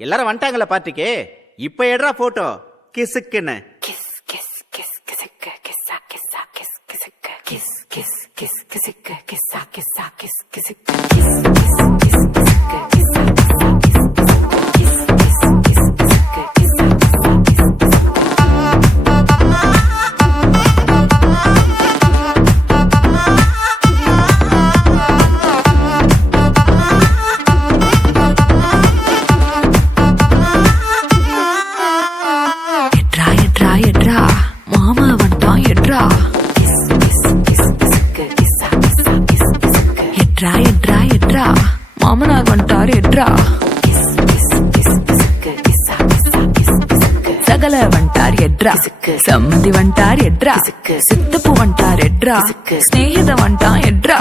எல்லாரும் வந்துட்டாங்களா பார்ட்டிக்கு? இப்ப எடுறா போட்டோ கிசுக்குன்னு. கிஸ் கிஸ் கிஸ் கிசுக்கு கிஸ்ஸா கிஸ்ஸா கிஸ் கிசுக்கு கிஸ் கிஸ் கிஸ் கிசுக்கு கிஸ்ஸா கிஸ்ஸா கிஸ் கிசுக்கு கிஸ் கிஸ் கிஸ் கிசுக்கு கிஸ்ஸா கிஸ்ஸா கிஸ் கிசுக்கு கிஸ் கிஸ் கிஸ் கிசுக்கு கிஸ்ஸா கிஸ்ஸா கிஸ் கிசுக்கு. மாமா வந்துட்டான் எட்ரா. எட்ரா எட்ரா எட்ரா மாமனார் வந்துட்டார் எட்ரா. சகல வந்துட்டார் எட்ரா. சம்மதி வந்துட்டார் எட்ரா. சித்தப்பு வந்துட்டார் எட்ரா. ஸ்நேகித வந்துட்டான் எட்ரா.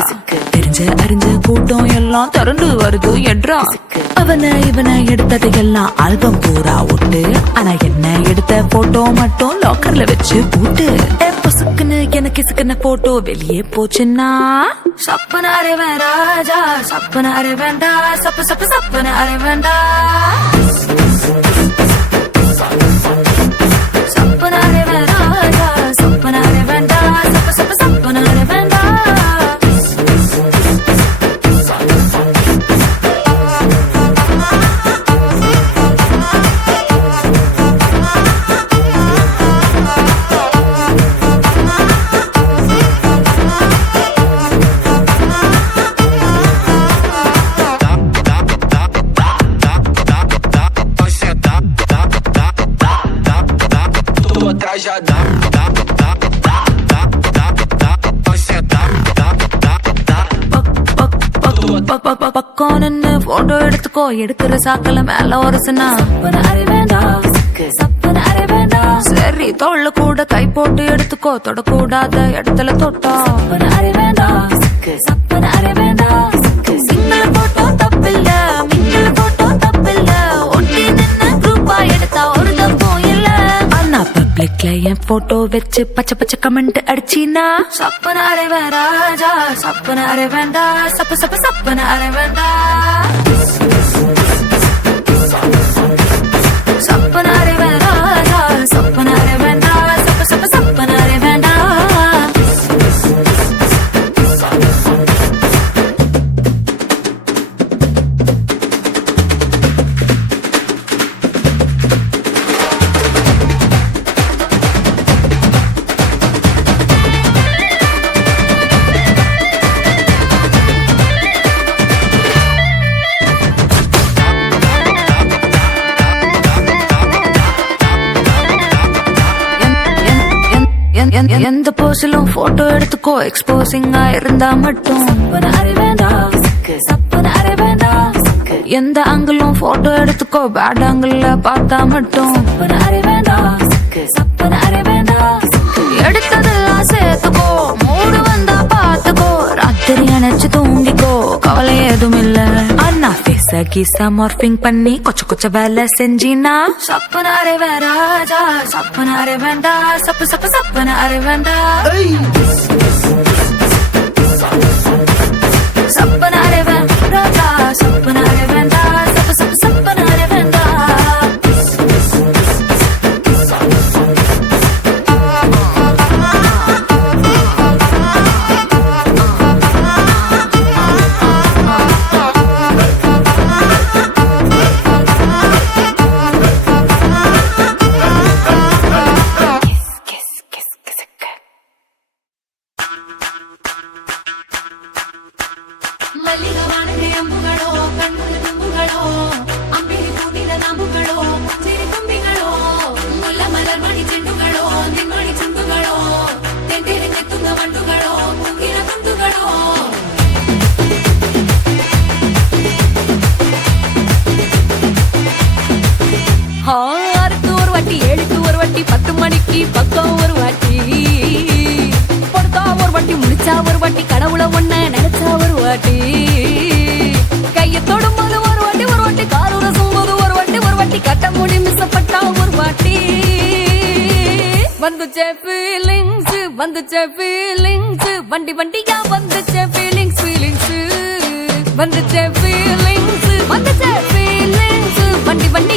தெரிஞ்ச அறிஞ்ச கூட்டம் எல்லாம் திரண்டு வருது எட்ரா. அவனை இவனை எடுத்தது எல்லாம் ஆல்பம் பூரா ஒட்டு. ஆனா என்ன எடுத்த போட்டோ மட்டும் லாக்கர்ல வச்சு பூட்டு. பொசுக்குன்னு எனக்கு இசுக்குன போட்டோ வெளியே போச்சுன்னா சப்பனாரே வேண்டாஜா சப்பனாரே வேண்டா சப்பு சப்பு சப்பனாரே வேண்டா. சப்பனாரே வேண்டாஜா சப்பனாரே வேண்டா சப்பு சப்பு சப்பனாரே வேண்டா. Já dá, dá, dá, dá, dá, dá, dá, vai sentar, dá, dá, dá. பக்கம் நின்னு போட்டோ எடுத்துக்கோ. எடுக்கிற சாக்கல மேல ஒரசுனா சரி தொள்ள கூட கை போட்டு எடுத்துக்கோ. தொடக்கூடாத இடத்துல தொட்டா சிங்கிள் போட்டோ தப்பில்ல மிங்கிள் போட்டோ தப்பில்ல. ஒட்டி நின்னு குரூப்பா எடுத்தா ஒரு தப்பும் இல்ல. ஆனா பப்ளிக்ல என் போட்டோ வச்சு பச்சை பச்சை கமெண்ட் அடிச்சினா சப்பனாரே வேண்டாஜா சப்பனாரே வேண்டா சப்பு சப்பு சப்பனாரே வேண்டா. சப்பனாரே வேண்டாஜா சப்பனாரே வேண்டா சப்பு சப்பு சப்பனாரே வேண்டா. எந்த போஸிலும் போட்டோ எடுத்துக்கோ. எக்ஸ்போசிங்கா இருந்தா மட்டும் எந்த ஆங்கிளும் போட்டோ எடுத்துக்கோ. பேட் ஆங்கிள் பார்த்தா மட்டும் எடுத்ததெல்லாம் சேர்த்துக்கோ. மூடு வந்தா பாத்துக்கோ. ராத்திரி நினைச்சு தூங்கிக்கோ. கவலை எதுவும் இல்ல. அண்ணா பேச கீசா மார்பிங் பண்ணி கொச்ச கொச்ச வேலை செஞ்சினா சப்பனாரே வேண்டாஜா சப்பனாரே வேண்டா சப்பு சப்பு சப்பனாரே வேண்டா. சப்பனாரே வேண்டாஜா சப்பனாரே வேண்டா சப்பு சப்பு சப்பனாரே வேண்டா. ಮಲ್ಲಿಗವಾಣದೆ ಅಂಬುಗಳೋ ಕಣ್ಣುಗಳ ತುಂಬುಗಳೋ ಅಂಬಿರಿ ಹೂವಿನ ನಾಂಬುಗಳೋ ಮುಂಜಿರಿ ತುಂಬಿಗಳೋ ಮುಲ್ಲ ಮಲರ್ ಮಣಿ ಚೆಂಡುಗಳೋ ನಿಮ್ಮಣಿ ಚುಂಡುಗಳೋ ತೆಂಟೆರೆ ತೆತ್ತುಂಗ ಮಂಡುಗಳೋ ಪುಂಗಿನ ತುಂಡುಗಳೋ. ஆறுக்கு ஒரு வாட்டி 7க்கு ஒரு வாட்டி 10 மணிக்கு பக்கம் ஒரு வாட்டி பொறுத்தா ஒரு வாட்டி முடிச்சா ஒரு வாட்டி கடவுளை ஒண்ண நினைச்சா ஒரு வாட்டி கைய தொடும்போது ஒரு வாட்டி கால் உரசும் போது ஒரு வாட்டி கட்ட முடி மிசப்பட்டா ஒரு வாட்டி. வந்துச்சே ஃபீலிங்ஸ் வண்டி வண்டியா வந்துச்சே ஃபீலிங்ஸ் வந்துச்சே ஃபீலிங்ஸ் வண்டி வண்டி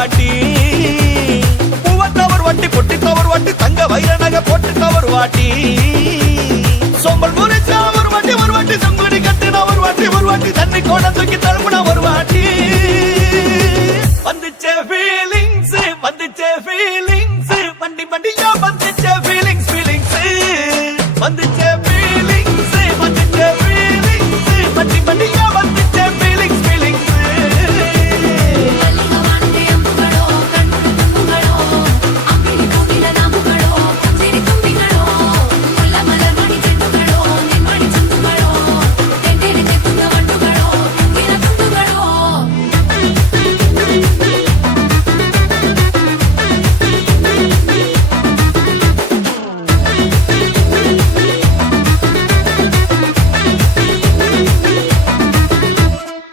வாட்டி பூவத்தவர் வாட்டி பொட்டித்தவர் வாட்டி தங்க வைர நகை போட்டுத்தவர் வாட்டி சோம்பல் முறைச்சா ஒரு வாட்டி சங்குடி கட்டின ஒரு வாட்டி தண்ணி கோட தூக்கி தழுப்புன ஒரு வாட்டி வந்துச்சே ஃபீலிங்ஸ் வண்டி வண்டியா வந்துச்சே ஃபீலிங்ஸ் வந்துச்சே ஃபீலிங்ஸ் வண்டி வண்டியா வந்துச்சே ஃபீலிங்ஸ்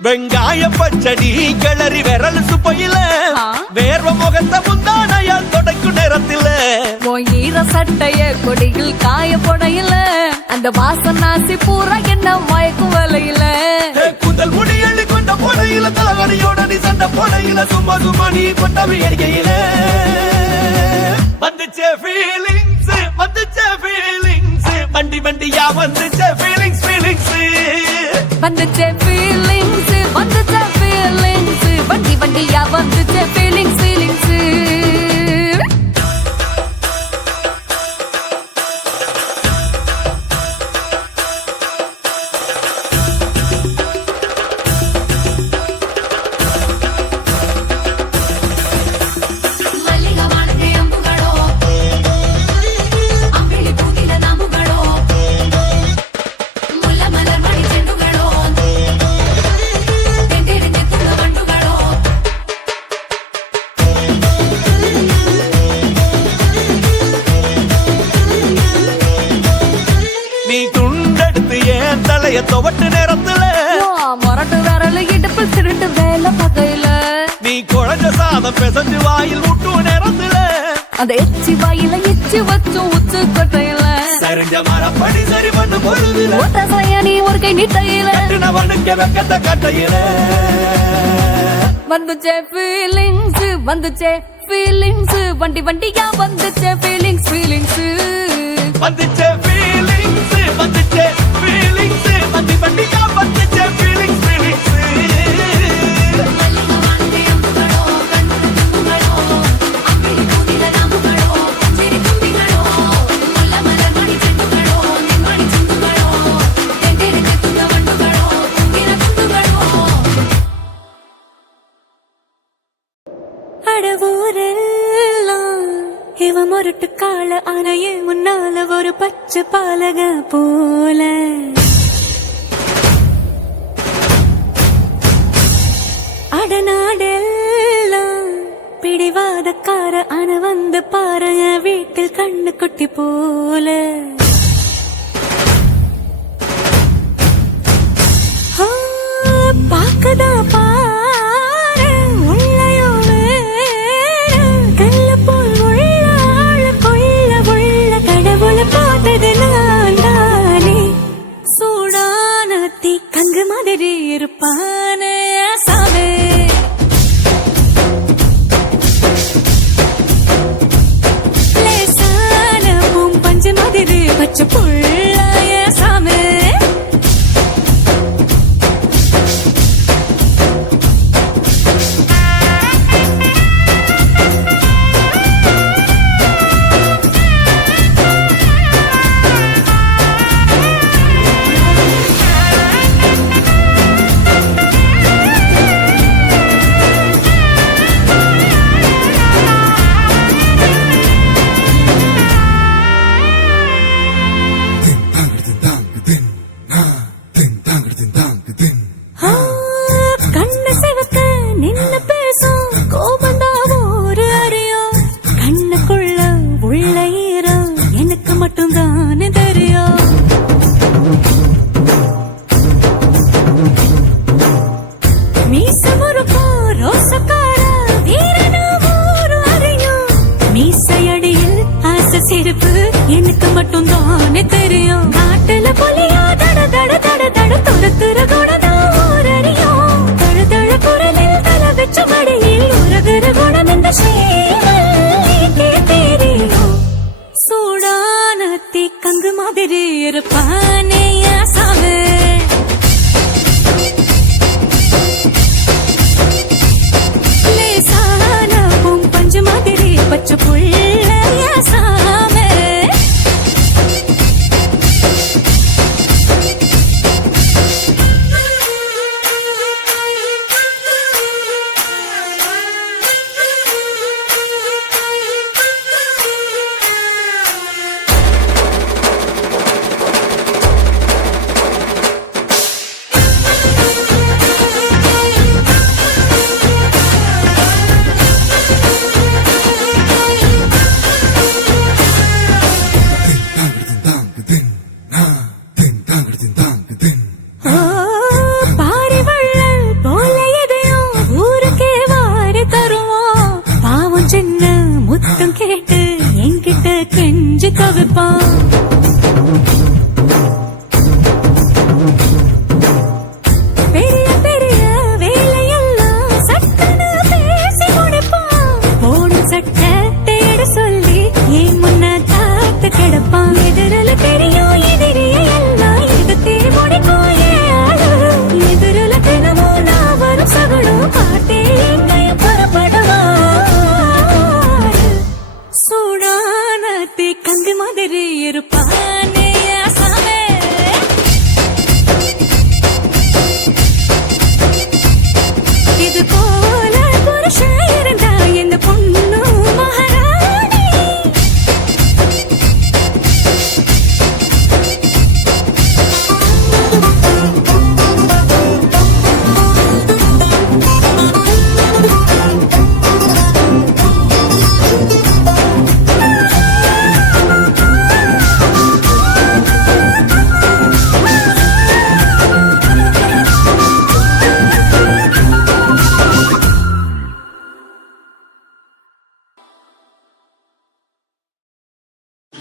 வெங்காய பச்சடி கிளறி விரல் சுப்பையில வேர்வ முகத்தை முந்தானையால் தொடக்கும் நேரத்தில் ஈர சட்டைய கொடியில் காய போடையில அந்த வாசனாசி பூரா என்ன மயக்கும் வலையில கூந்தல் முடி அள்ளி கொண்ட போடையில தலைவலியோட நீ சண்டை போடையில சும்மா நீ கொண்டவி எரிகையில வந்துச்சே ஃபீலிங்ஸ் வண்டி வண்டியா வந்துச்சே ஃபீலிங்ஸ் வந்துச்சே ஃபீலிங்ஸ் வண்டி வண்டியா வந்துச்சே ஃபீலிங்ஸ் நீ துண்டெடுத்து ஏன் தலைய துவட்டு நேரத்துல மொரட்டு விரல் இடுப்பில் திருட்டு வேலை பகையில நீ குழஞ்ச சாதம் பிசைஞ்சு வாயில் விட்டு நேரத்துல அந்த எச்சி வாயில எச்சி வச்சு உச்சு கொட்டையில சரிஞ்ச மரப்படி சரி பண்ணு பொழுதுல ஓட்ட நீ ஒரு கை நீட்டையில கட்டினவனுக்கு வெக்கத்தை கட்டையில வந்துச்சே ஃபீலிங்ஸ் வண்டி வண்டியா வந்துச்சே ஃபீலிங்ஸ் வந்துச்சே ஃபீலிங்ஸ் வண்டி வண்டியா வந்துச்சே ஃபீலிங்ஸ் இவ மொரட்டு கால அணையே முன்னால ஒரு பச்சை பாலக போல அடநாடெல்லாம் பிடிவாதக்கார அண வந்து பாருங்க வீட்டில் கண்ணு குட்டி போல பாக்கதா பாரு உள்ளயோ கல்ல போல் உள்ள கொள்ள கடவுள பார்த்தது நான் தானே சூடான தீ கங்கு மாதிரி இருப்பானே சாவே லேசான பூம் பஞ்சு மாதிரி பச்சை புள்ளாய சாமே சிரிப்பு எனக்கு மட்டும் தானே தெரியும் காட்டுல புலியா தட தட தட தட துரத்துற குணதான் ஊரறியும் தழ தழ குரலில் தலை வச்ச மடியில் உருகிற குணம்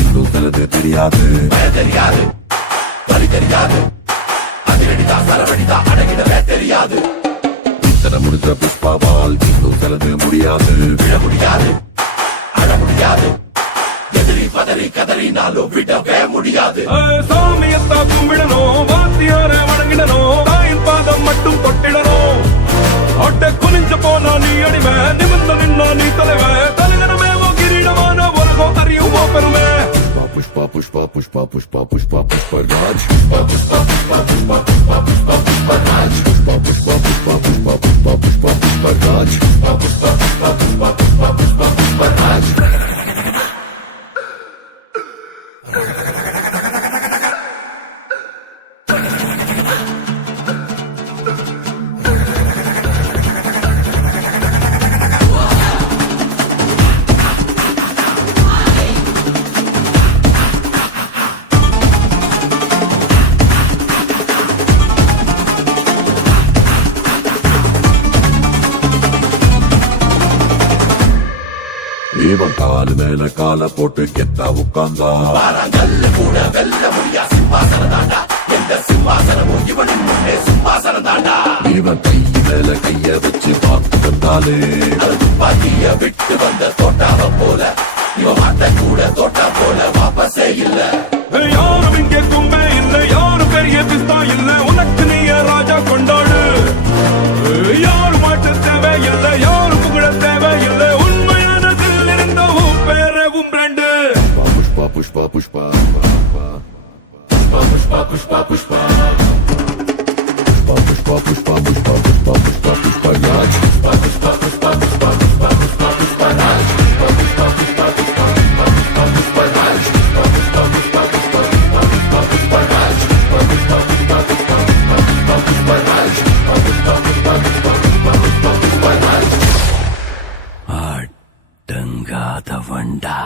இன்னும் சிலது தெரியாது தெரியாது வலி தெரியாது அதிரடிதா சரவடிதா அடங்கிடவே தெரியாது இத்தனை முடிஞ்ச புஷ்பாவால் இன்னும் சிலது முடியாது விட முடியாது அழ முடியாது எதிரி பதறி கதறினாலும் விடவே முடியாது சாமியத்தா கும்பிடணும் வாத்தியார வணங்கிடணும் தாயின் பாதம் மட்டும் தொட்டிடணும் ஒட்ட குனிஞ்ச போனா நீ அடிமை நிமிர்ந்து நின்னா நீ தலைவன் தலைவனமே கிரீடமான உலகம் அறியுமோ பெருமை புஷ்பா புஷ்பா புஷ்பா புஷ்பா புஷ்பா புஷ்பராஜ் புஷ்பா புஷ்பா புஷ்பா புஷ்பா புஷ்பா புஷ்பராஜ் புஷ்பா புஷ்பா புஷ்பா புஷ்பா புஷ்பா புஷ்பா புஷ்பராஜ் புஷ்பா புஷ்பா புஷ்பா புஷ்பா புஷ்பா புஷ்பராஜ் இவன் காலு மேல கால போட்டு கெத்தா உட்கார்ந்தா பாறாங்கல்ல கூட வெல்ல முடியா சிம்மாசனம் தாண்டா எந்த சிம்மாசனமும் இவனின் முன்னே சிம்மாசனம் தாண்டா இவன் கை மேல கைய வச்சு பார்த்து வந்தாலே அது துப்பாக்கிய விட்டு வந்த தோட்டாவ போல இவன் மாட்ட கூட தோட்டா போல வாபஸே இல்ல யாரும் இங்கே கும்பே இல்லை யாரும் பெரிய பிஸ்தா இல்லை உனக்கு நீய ராஜா கொண்டாடு யாரும் மாட்டு தேவை இல்லை யாரும் புகழ தேவை இல்லை உண்மையானதில் இருந்த உன் பேரே உன் பிராண்டு புஷ்பா புஷ்பா புஷ்பா புஷ்பா புஷ்பா புஷ்பா புஷ்பா புஷ்பா புஷ்பா புஷ்பா புஷ்பா புஷ்பா புஷ்பா ராஜ் புஷ்பா புஷ்பா புஷ்பா புஷ்பா புஷ்பா புஷ்பா புஷ்பா ராஜ் புஷ்பா புஷ்பா புஷ்பா புஷ்பா புஷ்பா புஷ்பா புஷ்பா ராஜ் புஷ்பா புஷ்பா புஷ்பா புஷ்பா புஷ்பா புஷ்பா புஷ்பா ராஜ் புஷ்பா புஷ்பா புஷ்பா புஷ்பா புஷ்பா புஷ்பா புஷ்பா ராஜ் புஷ்பா புஷ்பா புஷ்பா புஷ்பா புஷ்பா புஷ்பா புஷ்பா ராஜ் அடங்காத வண்டா